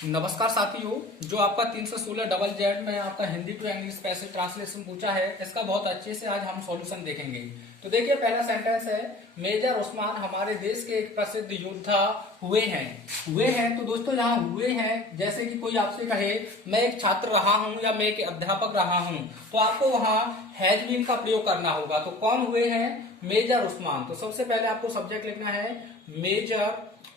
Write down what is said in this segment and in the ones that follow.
नमस्कार साथियों। जो आपका 316 डबल जेड में आपका Hindi to English passage translation पूछा है, इसका बहुत अच्छे से आज हम सॉल्यूशन देखेंगे। तो देखिए, पहला सेंटेंस है, मेजर उस्मान हमारे देश के एक प्रसिद्ध योद्धा हुए हैं। तो दोस्तों, यहाँ हुए हैं, जैसे कि कोई आपसे कहे मैं एक छात्र रहा हूँ या मैं एक अध्यापक रहा हूँ, तो आपको वहाँ हैज बीन का प्रयोग करना होगा। तो कौन हुए हैं? मेजर उस्मान। तो सबसे पहले आपको सब्जेक्ट लिखना है मेजर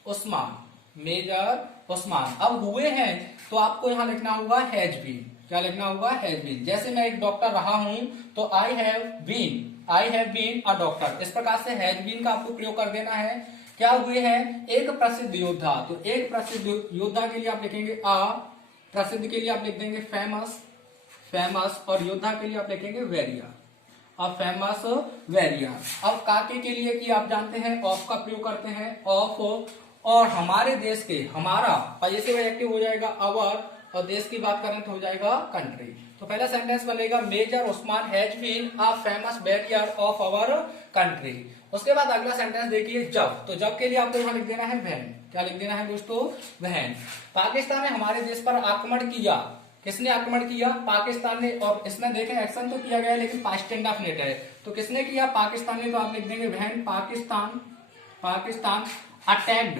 उस्मान। मेजर उस्मान। अब हुए हैं तो आपको यहां लिखना होगा हैज बीन। क्या लिखना होगा? Has been. जैसे मैं एक डॉक्टर रहा हूं तो I have been a doctor. इस प्रकार से हैज बीन का आपको प्रयोग कर देना है। क्या हुए हैं? एक प्रसिद्ध योद्धा। तो एक प्रसिद्ध योद्धा के लिए आप लिखेंगे अ, प्रसिद्ध के लिए आप लिख देंगे फेमस, और योद्धा के लिए आप लिखेंगे वेरियर। अब फेमस वेरियर। अब काके के लिए कि आप जानते हैं ऑफ का प्रयोग करते हैं, ऑफ। और हमारे देश के, हमारा पजेसिव एडजेक्टिव हो जाएगा अवर, और देश की बात करें तो हो जाएगा कंट्री। तो पहला सेंटेंस बनेगा major Usman has been a famous barrier of our country. उसके बाद अगला सेंटेंस देखिए जब। तो जब के लिए आपको यहां लिख देना है व्हेन। क्या लिख देना है दोस्तों? व्हेन। पाकिस्तान ने हमारे देश पर आक्रमण किया। किसने आक्रमण किया? पाकिस्तान ने। और इसमें देखें एक्शन तो किया गया है लेकिन पास्ट इंडेफिनिट है। तो किसने किया? पाकिस्तान ने। तो आप लिख देंगे व्हेन पाकिस्तान अटैक्ड।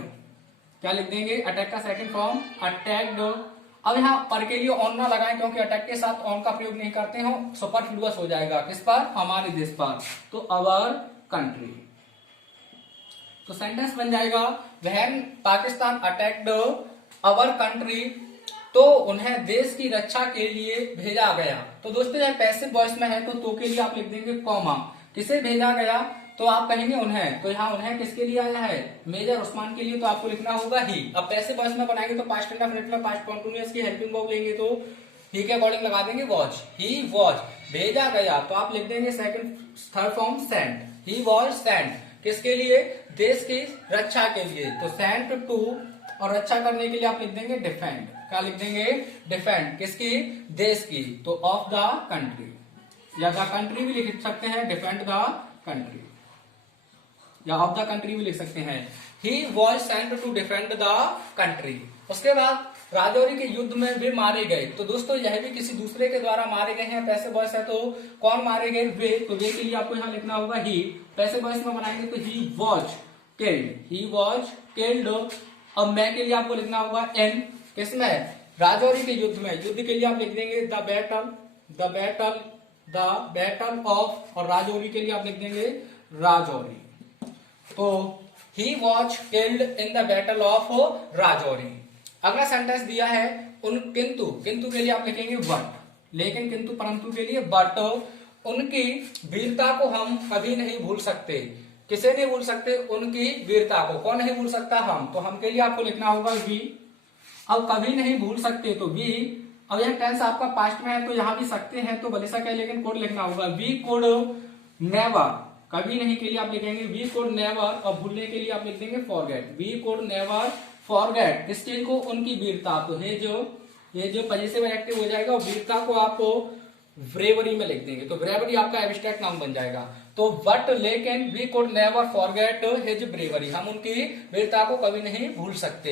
क्या लिख देंगे? अटैक का सेकंड फॉर्म अटैक्ड। अब यहाँ पर के लिए ऑन ना लगाएं, क्योंकि अटैक के साथ ऑन का प्रयोग नहीं करते हो, सुपरफ्लुअस हो जाएगा। किस पर? हमारे देश पर। तो अवर कंट्री। तो सेंटेंस बन जाएगा when Pakistan attacked our country, तो उन्हें देश की रक्षा के लिए भेजा गया। तो दोस्तों, यह पैसिव वॉइस में है तो के लिए आप लिख देंगे कॉमा। किसे भेजा गया? तो आप कहेंगे उन्हें। तो यहाँ उन्हें किसके लिए आया है? मेजर उस्मान के लिए। तो आपको लिखना होगा ही। अब पैसिव वॉइस में बनाएंगे तो पास्ट इंडेफिनिट में पास्ट कंटीन्यूअस की हेल्पिंग वर्ब लेंगे तो ही के अकॉर्डिंग लगा देंगे वॉच। ही वॉच भेजा गया, तो आप लिख देंगे second third form sent. He was sent. किसके लिए? देश की रक्षा के लिए। तो सेंट टू, और रक्षा करने के लिए आप लिख देंगे डिफेंड। क्या लिख देंगे? डिफेंड। किसकी? देश की। तो ऑफ द कंट्री, या द कंट्री भी लिख सकते हैं, डिफेंड द कंट्री, या ऑफ द कंट्री भी लिख सकते हैं। He was sent to defend the country. उसके बाद राजौरी के युद्ध में वे मारे गए। तो दोस्तों, यह भी किसी दूसरे के द्वारा मारे गए हैं। पैसे वॉइस है तो कौन मारे गए? वे। तो वे के लिए आपको यहाँ लिखना होगा ही। पैसे वॉइस में बनाएंगे तो ही वॉज किल्ड। अब मैं के लिए आपको लिखना होगा एन। किसमें? राजौरी के युद्ध में। युद्ध के लिए आप लिख देंगे द बैटल ऑफ, और राजौरी के लिए आप लिख देंगे राजौरी। तो he was killed in the battle of Rajouri. अगला सेंटेंस दिया है किंतु के लिए आप लिखेंगे बट। लेकिन किंतु परंतु के लिए बट। उनकी वीरता को हम कभी नहीं भूल सकते। किसे नहीं भूल सकते? उनकी वीरता को। कौन नहीं भूल सकता? हम। तो हम के लिए आपको लिखना होगा वी। अब कभी नहीं भूल सकते तो वी। अब यह टेंस आपका पास्ट में है तो यहाँ भी सकते हैं, तो बलिसा क्या, लेकिन कोड लिखना होगा वी कोड नेवर। कभी नहीं के लिए आप लिखेंगे वी कोड नेवर, और भूलने के लिए आप लिख देंगे forget. We could never forget. किसके को? उनकी वीरता। तो ये जो पजेसिव एडजेक्टिव हो जाएगा, वीरता को आप ब्रेवरी में लिख देंगे। तो ब्रेवरी आपका एब्स्ट्रैक्ट नाउन बन जाएगा। तो बट लेकिन we could never forget his bravery. हम उनकी वीरता को कभी नहीं भूल सकते।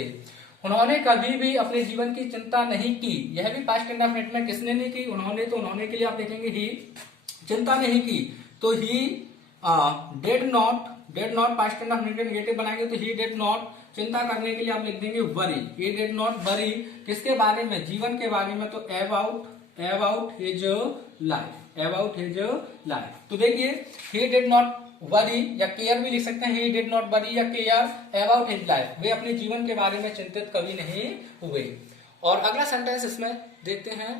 उन्होंने कभी भी अपने जीवन की चिंता नहीं की। यह भी पास्ट इंडेफिनिट में। किसने नहीं की? उन्होंने। तो उन्होंने के लिए आप देखेंगे ही। चिंता नहीं की तो he did not past indefinite negative बनाएंगे तो ही डिड नॉट। चिंता करने के लिए आप लिख देंगे worry. He did not worry. किसके बारे में? जीवन के बारे में। तो अबाउट हिज लाइफ। तो देखिए, ही डिड नॉट वरी या केयर भी लिख सकते हैं। ही डिड नॉट वरी या केयर अबाउट हिज लाइफ। वे अपने जीवन के बारे में चिंतित कभी नहीं हुए। और अगला सेंटेंस इसमें देखते हैं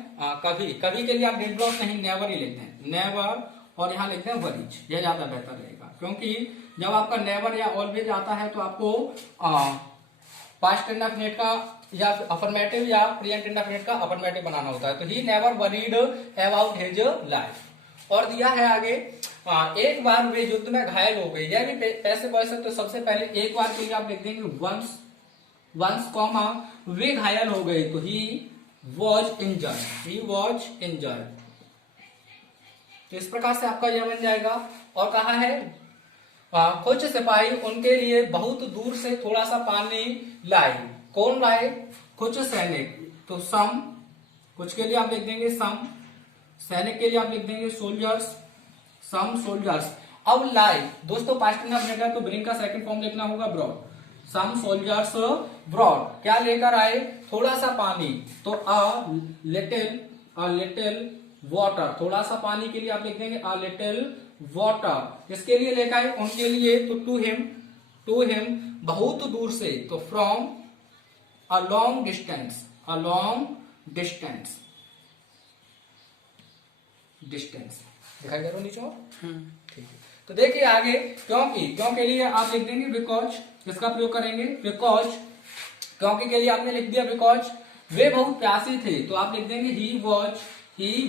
कभी के लिए आप डिड नॉट नहीं नेवर ही लिखते हैं, नेवर, और यहाँ लिखते हैं वरीज। यह ज्यादा बेहतर रहेगा, क्योंकि जब आपका नेवर या ऑलवेज आता है तो आपको पास्ट इंडेफिनिट का या अफर्मेटिव या प्रेजेंट इंडेफिनिट का अफर्मेटिव बनाना होता है। तो he never worried about his life. और दिया है आगे एक बार वे युद्ध में घायल हो गए। यह भी पैसे वॉइस है। तो सबसे पहले एक बार के लिए आप लिख देंगे वंस कॉमा वे घायल हो गए। तो ही वॉज इंजर्ड। तो इस प्रकार से आपका यह बन जाएगा। और कहा है कुछ सिपाही उनके लिए बहुत दूर से थोड़ा सा पानी लाए। कौन लाए? कुछ सैनिक, तो सम, कुछ के लिए आप लिख देंगे सम, सैनिक के लिए आप लिख देंगे सोल्जर्स, सम सोल्जर्स। अब लाइक दोस्तों पास्ट टेंस ऑफ है तो ब्रिंग का सेकंड फॉर्म लिखना होगा ब्रॉड, सम सोल्जर्स ब्रॉड, क्या लेकर आए, थोड़ा सा पानी, तो अ लिटिल वाटर, थोड़ा सा पानी के लिए आप लिख देंगे अ लिटिल वाटर। इसके लिए लेकर आए उनके लिए, तो टू हिम बहुत दूर से, तो from a long distance, a long distance, distance दिखाई दे रहा नीचे और ठीक है। तो देखिए आगे, क्योंकि, क्यों के लिए आप लिख देंगे बिकॉज, इसका प्रयोग करेंगे बिकॉज, क्योंकि के लिए आपने लिख दिया बिकॉज, वे बहुत प्यासे थे, तो आप लिख देंगे he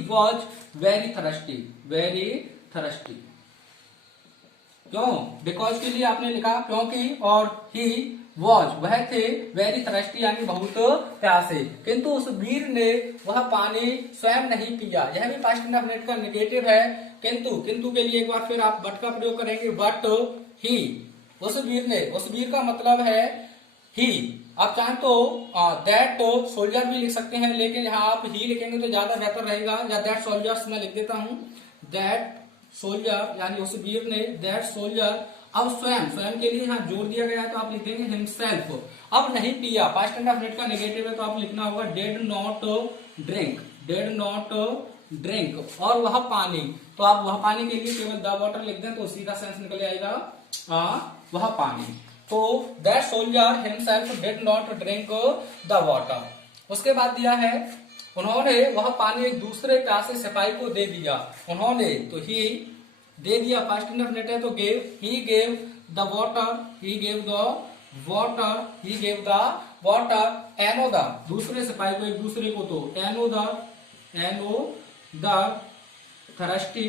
was very thirsty, very thirsty. क्यों, बिकॉज के लिए आपने लिखा क्योंकि, और ही वॉज वह थे, वेरी थर्स्टी यानी बहुत प्यासे, किंतु उस वीर ने वह पानी स्वयं नहीं पिया, यह भी पास्ट टेंस ऑफ नेट का नेगेटिव है। किंतु के लिए एक बार फिर आप बट का प्रयोग करेंगे, बट ही, उस वीर ने, उस वीर का मतलब है ही, आप चाहें तो दैट सोल्जर भी लिख सकते हैं, लेकिन यहाँ आप ही लिखेंगे तो ज्यादा बेहतर रहेगा, या दैट सोल्जर्स मैं लिख देता हूं, दैट सोल्जर यानी उस वीर ने, दैट सोल्जर। अब स्वयं, स्वयं के लिए यहाँ जोर दिया गया है तो आप लिख देंगे हिमसेल्फ। अब नहीं पिया, पास्ट टेंस ऑफ नेट का नेगेटिव है तो आप लिखना होगा did not drink, did not drink, और वह पानी, तो आप वह पानी के लिए केवल द वाटर लिख दें तो सीधा सेंस निकल आएगा वह पानी। तो that soldier himself did not drink the water. उसके बाद दिया है उन्होंने वह पानी एक दूसरे प्यासे सिपाही को दे दिया, उन्होंने, तो ही दे दिया, पास्ट टेंस ऑफ नेट है तो gave, he gave the water, he gave the water, he gave the water another, दूसरे सिपाही को, एक दूसरे को, तो एनोदर थर्स्टी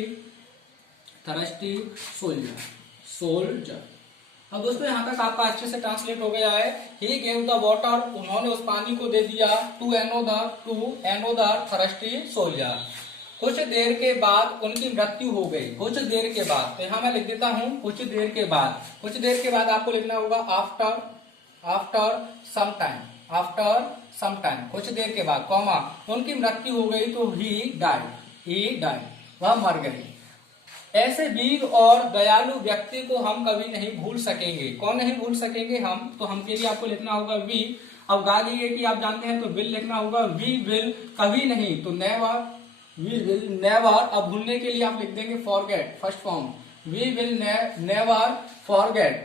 सोल्जर। अब दोस्तों यहाँ तक आपका अच्छे से ट्रांसलेट हो गया है। ही गेव द वाटर, उन्होंने उस पानी को दे दिया, टू एनोदर थर्स्टी सोल्जर। कुछ देर के बाद उनकी मृत्यु हो गई, कुछ देर के बाद, तो यहाँ मैं लिख देता हूं कुछ देर के बाद, कुछ देर के बाद आपको लिखना होगा आफ्टर सम टाइम, कुछ देर के बाद, कॉमा, उनकी मृत्यु हो गई तो ही डाइड, वह मर गई। ऐसे वीर और दयालु व्यक्ति को हम कभी नहीं भूल सकेंगे, कौन नहीं भूल सकेंगे, हम, तो हम के लिए आपको लिखना होगा वी। अब गा लीजिए कि आप जानते हैं तो विल लिखना होगा, वी विल कभी नहीं, तो नेवर, वी विल नेवर। अब भूलने के लिए आप लिख देंगे forget, first form, we will never forget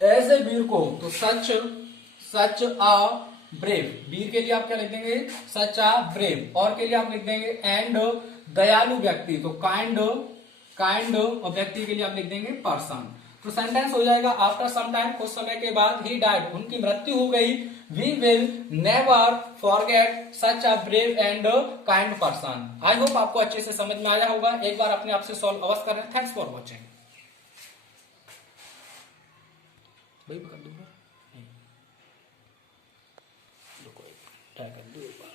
ऐसे वीर को, तो सच अ ब्रेव, वीर के लिए आप क्या लिख देंगे, सच अ ब्रेव, और के लिए आप लिख देंगे एंड दयालु व्यक्ति, तो काइंड और व्यक्ति के लिए आप लिख देंगे पर्सन। तो सेंटेंस हो जाएगा आफ्टर सम टाइम, कुछ समय के बाद, ही डाइड, उनकी मृत्यु हो गई, we will never forget such a brave and kind person. I hope आपको अच्छे से समझ में आया होगा, एक बार अपने आप से सॉल्व अवश्य करें। Thanks for watching. ट्राई कर दो एक बार।